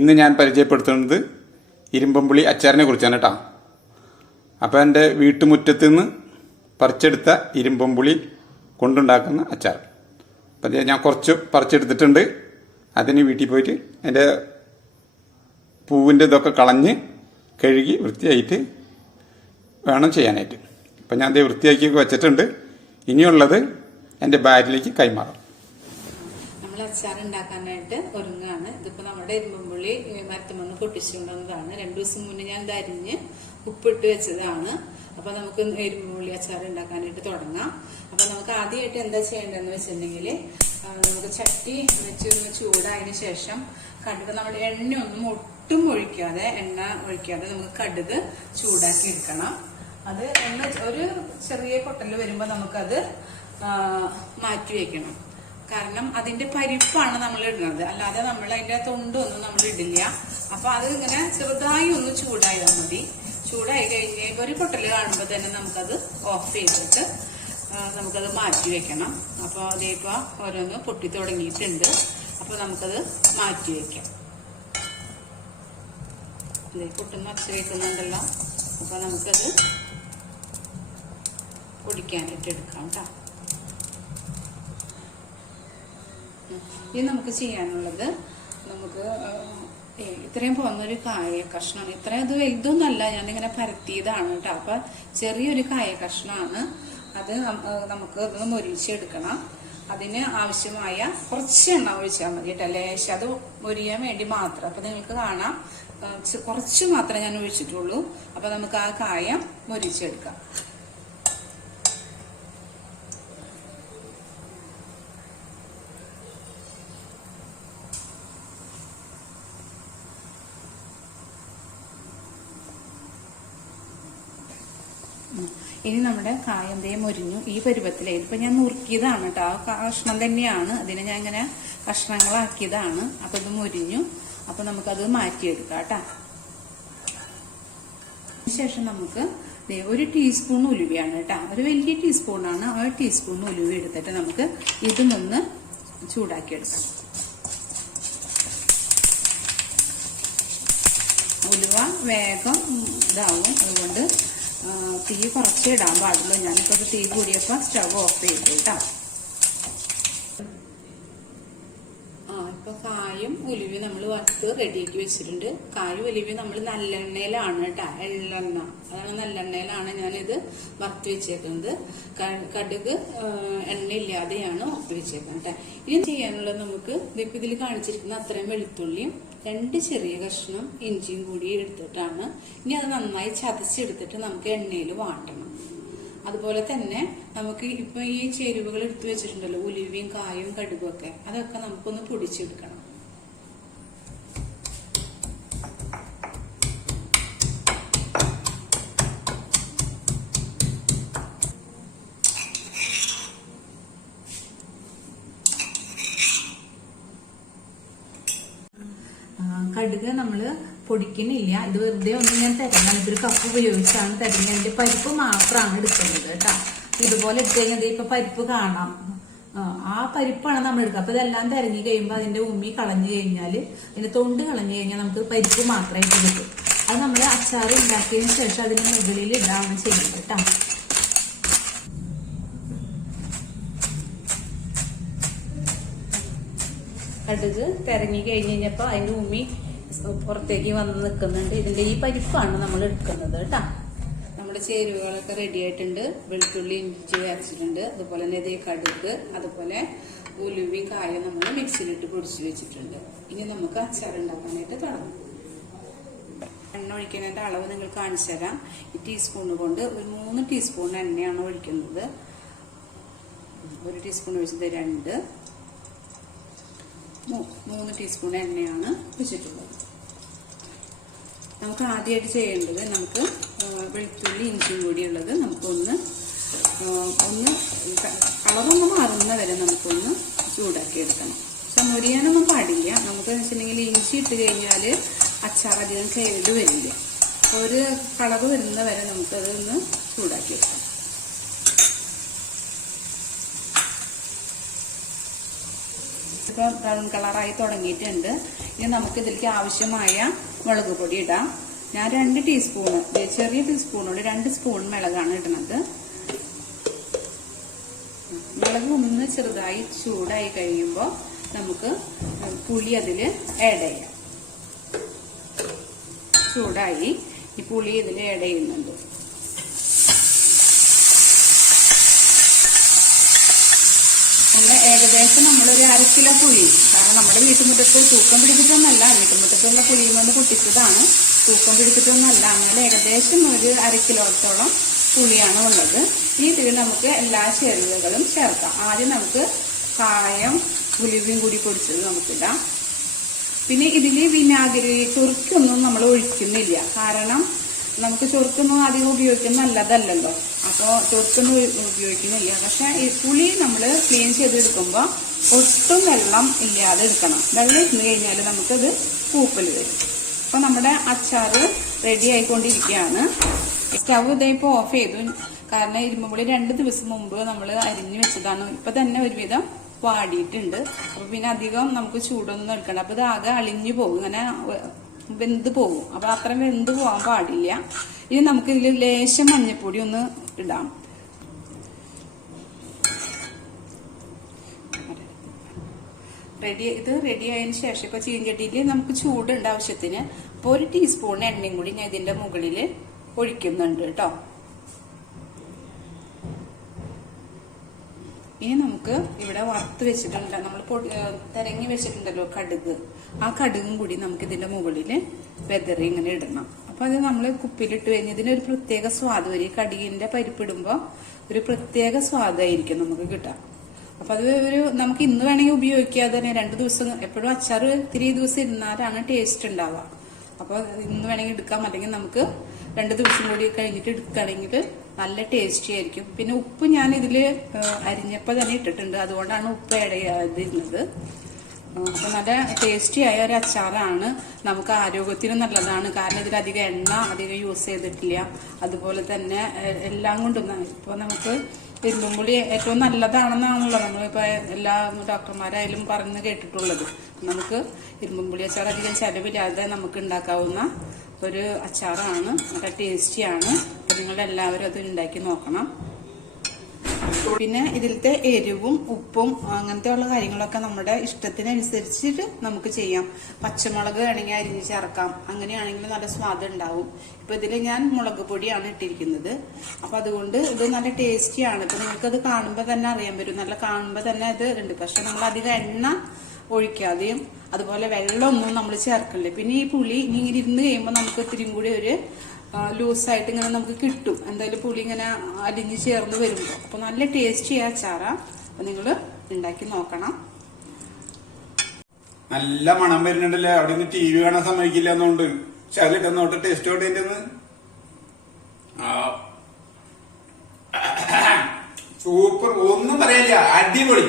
ഇന്ന് ഞാൻ പരിചയപ്പെടുത്തുന്നത് ഇരുമ്പമ്പുളി അച്ചാറിനെ കുറിച്ചാണ് കേട്ടോ. അപ്പോൾ എൻ്റെ വീട്ടുമുറ്റത്ത് നിന്ന് പറിച്ചെടുത്ത ഇരുമ്പമ്പുളി കൊണ്ടുണ്ടാക്കുന്ന അച്ചാർ. അപ്പം ഞാൻ കുറച്ച് പറിച്ചെടുത്തിട്ടുണ്ട്. അതിന് വീട്ടിൽ പോയിട്ട് അതിൻ്റെ പൂവിൻ്റെ ഇതൊക്കെ കളഞ്ഞ് കഴുകി വൃത്തിയായിട്ട് വേണം ചെയ്യാനായിട്ട്. അപ്പം ഞാൻ അത് വൃത്തിയാക്കി വെച്ചിട്ടുണ്ട്. ഇനിയുള്ളത് എൻ്റെ ഭാര്യയിലേക്ക് കൈമാറാം. അച്ചാർ ഉണ്ടാക്കാനായിട്ട് ഒരുങ്ങാണ്. ഇതിപ്പോ നമ്മുടെ ഇരുമ്പമ്പുള്ളി മരത്തുമണ്ണ് പൊട്ടിച്ചുകൊണ്ടുവന്നതാണ്. 2 ദിവസം മുന്നേ ഞാൻ ഇത് അരിഞ്ഞ് ഉപ്പിട്ട് വെച്ചതാണ്. അപ്പൊ നമുക്ക് ഇരുമ്പമ്പുള്ളി അച്ചാർ ഉണ്ടാക്കാനായിട്ട് തുടങ്ങാം. അപ്പൊ നമുക്ക് ആദ്യമായിട്ട് എന്താ ചെയ്യേണ്ടതെന്ന് വെച്ചിട്ടുണ്ടെങ്കിൽ നമുക്ക് ചട്ടി വെച്ച് ചൂടായതിനു ശേഷം കടുക് നമ്മുടെ എണ്ണയൊന്നും ഒട്ടും ഒഴിക്കാതെ നമുക്ക് കടുക് ചൂടാക്കി എടുക്കണം. അത് എണ്ണ ഒരു ചെറിയ കൊട്ടല് വരുമ്പോ നമുക്കത് മാറ്റി വെക്കണം. കാരണം അതിന്റെ പരിപ്പാണ് നമ്മൾ ഇടുന്നത്, അല്ലാതെ നമ്മൾ അതിന്റെ തൊണ്ടൊന്നും നമ്മൾ ഇടില്ല. അപ്പൊ അത് ഇങ്ങനെ ചെറുതായി ഒന്ന് ചൂടായാൽ മതി. ചൂടായി കഴിഞ്ഞ് ഒരു പൊട്ടല് കാണുമ്പോൾ തന്നെ നമുക്കത് ഓഫ് ചെയ്തിട്ട് നമുക്കത് മാറ്റി വെക്കണം. അപ്പോൾ അതേപ്പോ ഓരോന്ന് പൊട്ടി തുടങ്ങിയിട്ടുണ്ട്. അപ്പൊ നമുക്കത് മാറ്റി വെക്കാം. അതേ പൊട്ടുന്ന അച്ച വെക്കുന്നുണ്ടല്ലോ. അപ്പൊ നമുക്കത് പൊടിക്കാനായിട്ട് എടുക്കാം കേട്ടോ. ഇനി നമുക്ക് ചെയ്യാനുള്ളത്, നമുക്ക് ഇത്രയും പോകുന്നൊരു കായ കഷ്ണമാണ്. ഇത്രയും ഇത് വലുതൊന്നല്ല, ഞാനിങ്ങനെ പരത്തിയതാണ് കേട്ടോ. അപ്പൊ ചെറിയൊരു കായ കഷ്ണമാണ് അത്. നമുക്ക് ഇത് മൊരിച്ചെടുക്കണം. അതിന് ആവശ്യമായ കുറച്ച് എണ്ണ ഒഴിച്ചാൽ മതി കേട്ടോ. ലേശം അത് മൊരിയാൻ വേണ്ടി മാത്രം. അപ്പൊ നിങ്ങൾക്ക് കാണാം കുറച്ച് മാത്രമേ ഞാൻ ഒഴിച്ചിട്ടുള്ളൂ. അപ്പൊ നമുക്ക് ആ കായ മൊരിച്ചെടുക്കാം. ഇനി നമ്മുടെ കായന്തയെ മൊരിഞ്ഞു. ഈ പരുവത്തിലേ ഇതിപ്പോ ഞാൻ നുറുക്കിയതാണ് കേട്ടോ. ആ കഷ്ണം തന്നെയാണ്, അതിനെ ഞാൻ ഇങ്ങനെ കഷ്ണങ്ങളാക്കിയതാണ്. അപ്പൊ ഇത് മൊരിഞ്ഞു. അപ്പൊ നമുക്കത് മാറ്റിയെടുക്കാം കേട്ടോ. അതിനുശേഷം നമുക്ക് 1 ടീസ്പൂൺ ഉലുവയാണ് കേട്ടോ. ഒരു വലിയ ടീസ്പൂണാണ്. 1 ടീസ്പൂൺ ഉലുവ എടുത്തിട്ട് നമുക്ക് ഇതൊന്ന് ചൂടാക്കിയെടുക്കാം. ഉലുവ വേഗം ഇതാവും, അതുകൊണ്ട് തീ കുറച്ച് ഇടാൻ പാടുള്ളൂ. ഞാനിപ്പോ തീ കൂടിയപ്പോ സ്റ്റവ് ഓഫ് ചെയ്തു കേട്ടോ. ഇപ്പൊ കായും ഉലുവയും നമ്മൾ വറുത്ത് റെഡിയാക്കി വെച്ചിട്ടുണ്ട്. കായും ഉലുവയും നമ്മൾ നല്ലെണ്ണയിലാണ് കേട്ടോ. എള്ളെണ്ണ, അതാണ് നല്ലെണ്ണയിലാണ് ഞാനിത് വറുത്ത് വെച്ചേക്കുന്നത്. കടുക് എണ്ണയില്ലാതെയാണ് വറുത്ത് വെച്ചേക്കുന്നത് കേട്ടോ. ഇനി ചെയ്യാനുള്ളത്, നമുക്ക് ഇതിൽ കാണിച്ചിരിക്കുന്ന അത്രയും വെളുത്തുള്ളിയും 2 ചെറിയ കഷ്ണം ഇഞ്ചിയും കൂടി എടുത്തിട്ടാണ്. ഇനി അത് നന്നായി ചതച്ചെടുത്തിട്ട് നമുക്ക് എണ്ണയിൽ വാട്ടണം. അതുപോലെ തന്നെ നമുക്ക് ഇപ്പൊ ഈ ചേരുവകൾ എടുത്തു വെച്ചിട്ടുണ്ടല്ലോ, ഉലുവയും കായും കടുകും ഒക്കെ, അതൊക്കെ നമുക്കൊന്ന് പൊടിച്ചെടുക്കണം. കടുക് നമ്മള് പൊടിക്കുന്നില്ല, ഇത് വെറുതെ ഒന്ന് ഞാൻ തരുന്നത്. ഇതൊരു കപ്പ് ഉപയോഗിച്ചാണ് തരുന്നത്. അതിന്റെ പരിപ്പ് മാത്രമാണ് എടുക്കുന്നത് കേട്ടോ. ഇതുപോലെ എടുത്തു കഴിഞ്ഞാൽ ഇപ്പൊ പരിപ്പ് കാണാം, ആ പരിപ്പാണ് നമ്മൾ എടുക്കുക. അപ്പൊ ഇതെല്ലാം തരഞ്ഞു കഴിയുമ്പോൾ അതിന്റെ ഉമ്മി കളഞ്ഞു കഴിഞ്ഞാല്, അതിന്റെ തൊണ്ട് കളഞ്ഞു കഴിഞ്ഞാൽ നമുക്ക് പരിപ്പ് മാത്രമായിട്ട് കിട്ടും. അത് നമ്മൾ അച്ചാർ ഉണ്ടാക്കിയതിന് ശേഷം അതിന് മുകളിൽ ഇടാണ് ചെയ്യുന്നത് കേട്ടോ. കടുക് തിരഞ്ഞു കഴിഞ്ഞ് കഴിഞ്ഞപ്പോ അതിന്റെ ഉമ്മി പുറത്തേക്ക് വന്ന് നിൽക്കുന്നുണ്ട്. ഇതിന്റെ ഈ പരിപ്പാണ് നമ്മൾ എടുക്കുന്നത് കേട്ടോ. നമ്മുടെ ചേരുവകളൊക്കെ റെഡി ആയിട്ടുണ്ട്. വെളുത്തുള്ളി ഇഞ്ചി വെച്ചിട്ടുണ്ട്, അതുപോലെ തന്നെ ഇതേ കടുക്, അതുപോലെ ഉലുവയും കായും നമ്മൾ മിക്സിയിലിട്ട് പൊടിച്ചു വെച്ചിട്ടുണ്ട്. ഇനി നമുക്ക് അച്ചാർ ഉണ്ടാക്കാനായിട്ട് തുടങ്ങാം. എണ്ണ ഒഴിക്കുന്നതിന്റെ അളവ് നിങ്ങൾ കാണിച്ചു തരാം. ഈ ടീസ്പൂൺ കൊണ്ട് ഒരു 3 ടീസ്പൂൺ എണ്ണയാണ് ഒഴിക്കുന്നത്. 1 ടീസ്പൂൺ ഒഴിച്ചത് 3 ടീസ്പൂൺ എണ്ണയാണ് വെച്ചിട്ടുള്ളത്. നമുക്ക് ആദ്യമായിട്ട് ചെയ്യേണ്ടത്, നമുക്ക് വെളുത്തുള്ളി ഇഞ്ചിയും കൂടി ഉള്ളത് നമുക്കൊന്ന് കളറൊന്ന് മാറുന്ന വരെ നമുക്കൊന്ന് ചൂടാക്കി എടുക്കണം. പക്ഷെ മൊരിയാനൊന്നും പാടില്ല. നമുക്ക് വെച്ചിട്ടുണ്ടെങ്കിൽ ഇഞ്ചി ഇട്ട് കഴിഞ്ഞാൽ അച്ചാർ അധികം കേട് വരില്ല. ഒരു കളറ് വരുന്ന വരെ നമുക്കതൊന്ന് ചൂടാക്കി എടുക്കാം. ഇപ്പൊ ബ്രൗൺ കളറായി തുടങ്ങിയിട്ടുണ്ട്. ഇനി നമുക്ക് ഇതിലേക്ക് ആവശ്യമായ മുളക് പൊടി ഇടാം. ഞാൻ 2 ടീസ്പൂണ്, ചെറിയ ടീസ്പൂണോട് 2 സ്പൂൺ മുളകാണ് ഇടുന്നത്. മുളക് ഒന്ന് ചെറുതായി ചൂടായി കഴിയുമ്പോൾ നമുക്ക് പുളി അതിൽ ആഡ് ചെയ്യാം. ചൂടായി ഈ പുളി ഇതിൽ ആഡ് ചെയ്യുന്നുണ്ട്. ഏകദേശം നമ്മളൊരു 1/2 കിലോ പുളി, കാരണം നമ്മുടെ വീട്ടുമുറ്റത്ത് തൂക്കം പിടിച്ചിട്ടൊന്നല്ല, വീട്ടുമുറ്റത്തുള്ള പുളിയിൽ നിന്ന് പൊട്ടിച്ചതാണ്, തൂക്കം പിടിച്ചിട്ടൊന്നല്ല. അങ്ങനെ ഏകദേശം ഒരു 1/2 കിലോത്തോളം പുളിയാണ് ഉള്ളത്. ഈ ഇതിൽ നമുക്ക് എല്ലാ ചേരുവകളും ചേർക്കാം. ആദ്യം നമുക്ക് കായം ഉലുവയും കൂടി പൊടിച്ചത് നമുക്കിടാം. പിന്നെ ഇതിൽ വിനാഗിരി ചൊറുക്കൊന്നും നമ്മൾ ഒഴിക്കുന്നില്ല, കാരണം നമുക്ക് ചൊറുക്കൊന്നും അധികം ഉപയോഗിക്കുന്നത് നല്ലതല്ലല്ലോ. അപ്പോൾ ചൊറുക്കൊന്നും ഉപയോഗിക്കുന്നില്ല. പക്ഷെ ഈ പുളി നമ്മൾ ക്ലീൻ ചെയ്തെടുക്കുമ്പോൾ ഒട്ടും വെള്ളം ഇല്ലാതെ എടുക്കണം. വെള്ളം ഇട്ട് കഴിഞ്ഞാൽ നമുക്കത് പൂപ്പൽ വരും. അപ്പോൾ നമ്മുടെ അച്ചാർ റെഡി ആയിക്കൊണ്ടിരിക്കുകയാണ്. സ്റ്റവ് ഇതേപ്പോൾ ഓഫ് ചെയ്തു, കാരണം ഇരുമ്പുളി 2 ദിവസം മുമ്പ് നമ്മൾ അരിഞ്ഞു വെച്ചതാണ്. ഇപ്പം തന്നെ ഒരുവിധം വാടിയിട്ടുണ്ട്. അപ്പോൾ പിന്നെ അധികം നമുക്ക് ചൂടൊന്നും എടുക്കണ്ട. അപ്പോൾ ഇത് ആകെ അളിഞ്ഞു പോകും, ഇങ്ങനെ വെന്ത് പോകും. അപ്പോൾ അത്ര വെന്ത് പോകാൻ പാടില്ല. ഇനി നമുക്ക് ഇതിൽ ലേശം മഞ്ഞപ്പൊടി ഒന്ന് ഇടാം. ഇത് റെഡി ആയതിനു ശേഷം ഇപ്പോൾ ചീഞ്ചട്ടിയിൽ നമുക്ക് ചൂടുണ്ട് ആവശ്യത്തിന്. അപ്പോൾ 1 ടീസ്പൂൺ എണ്ണയും കൂടി ഞാൻ ഇതിന്റെ മുകളിൽ ഒഴിക്കുന്നുണ്ട് കേട്ടോ. ഇനി നമുക്ക് ഇവിടെ വറുത്ത് വെച്ചിട്ടുണ്ട്, നമ്മൾ തിരങ്ങി വെച്ചിട്ടുണ്ടല്ലോ കടുക്, ആ കടുകും കൂടി നമുക്ക് ഇതിന്റെ മുകളിൽ വെതറി ഇങ്ങനെ ഇടണം. അപ്പൊ അത് നമ്മൾ കുപ്പിയിലിട്ട് കഴിഞ്ഞ് ഇതിനൊരു പ്രത്യേക സ്വാദ് വരും. ഈ കടുകിന്റെ പരിപ്പിടുമ്പോൾ ഒരു പ്രത്യേക സ്വാദായിരിക്കും നമുക്ക് കിട്ടാം. അപ്പൊ അത് നമുക്ക് ഇന്ന് വേണമെങ്കിൽ ഉപയോഗിക്കാതെ തന്നെ 2 ദിവസം, എപ്പോഴും അച്ചാർ 3 ദിവസം ഇരുന്നാലാണ് ടേസ്റ്റ് ഉണ്ടാവുക. അപ്പൊ ഇന്ന് വേണമെങ്കിൽ എടുക്കാം, അല്ലെങ്കിൽ നമുക്ക് 2 ദിവസം കൂടി കഴിഞ്ഞിട്ട് എടുക്കുകയാണെങ്കിൽ നല്ല ടേസ്റ്റി ആയിരിക്കും. പിന്നെ ഉപ്പ് ഞാൻ ഇതില് അരിഞ്ഞപ്പോൾ തന്നെ ഇട്ടിട്ടുണ്ട്, അതുകൊണ്ടാണ് ഉപ്പ് ആഡ് ചെയ്യാതിരുന്നത്. അപ്പൊ നല്ല ടേസ്റ്റി ആയ ഒരു അച്ചാറാണ്. നമുക്ക് ആരോഗ്യത്തിന് നല്ലതാണ്, കാരണം ഇതിലധികം എണ്ണ അധികം യൂസ് ചെയ്തിട്ടില്ല. അതുപോലെ തന്നെ എല്ലാം കൊണ്ടും ഇപ്പൊ നമുക്ക് ഇരുമ്പുളി ഏറ്റവും നല്ലതാണെന്നാണല്ലോ നമ്മളിപ്പോ എല്ലാ ഡോക്ടർമാരായാലും പറഞ്ഞു കേട്ടിട്ടുള്ളത്. നമുക്ക് ഇരുമ്പുളി അച്ചാർ അധികം ചെലവില്ലാതെ നമുക്ക് ഉണ്ടാക്കാവുന്ന ഒരു അച്ചാറാണ്, നല്ല ടേസ്റ്റിയാണ്. അപ്പൊ നിങ്ങളെല്ലാവരും അത് ഉണ്ടാക്കി നോക്കണം. പിന്നെ ഇതിലത്തെ എരിവും ഉപ്പും അങ്ങനത്തെ ഉള്ള കാര്യങ്ങളൊക്കെ നമ്മുടെ ഇഷ്ടത്തിനനുസരിച്ചിട്ട് നമുക്ക് ചെയ്യാം. പച്ചമുളക് വേണമെങ്കിൽ അരിഞ്ഞ് ചേർക്കാം, അങ്ങനെയാണെങ്കിൽ നല്ല സ്വാദ് ഉണ്ടാവും. ഇപ്പൊ ഇതിൽ ഞാൻ മുളക് പൊടിയാണ് ഇട്ടിരിക്കുന്നത്. അപ്പൊ അതുകൊണ്ട് ഇത് നല്ല ടേസ്റ്റിയാണ്. ഇപ്പൊ നിങ്ങൾക്കത് കാണുമ്പോൾ തന്നെ അറിയാൻ പറ്റും, നല്ല കാണുമ്പോൾ തന്നെ ഇത് ഉണ്ട്. പക്ഷെ നമ്മൾ അധികം എണ്ണ ഒഴിക്കാതെയും അതുപോലെ വെള്ളമൊന്നും നമ്മൾ ചേർക്കില്ല. പിന്നെ ഈ പുളി ഇങ്ങനെ ഇരുന്ന് കഴിയുമ്പോൾ നമുക്ക് ഇത്തിരിയും കൂടി ഒരു ലൂസായിട്ട് ഇങ്ങനെ നമുക്ക് കിട്ടും. എന്തായാലും പുളി ഇങ്ങനെ അലിഞ്ഞ് ചേർന്ന് വരുമ്പോൾ അപ്പൊ നല്ല ടേസ്റ്റി ആ അച്ചാറാ. അപ്പൊ നിങ്ങൾ ഉണ്ടാക്കി നോക്കണം. നല്ല മണം വരുന്നുണ്ടല്ലേ. അവിടെ നിന്ന് TV കാണാൻ സമ്മതിക്കില്ല എന്നുകൊണ്ട് ചാലിട്ടെന്നോട്ട് ടേസ്റ്റ് ഓട്ടേന്ന് സൂപ്പർ, ഒന്നും പറയാനില്ല, അടിപൊളി.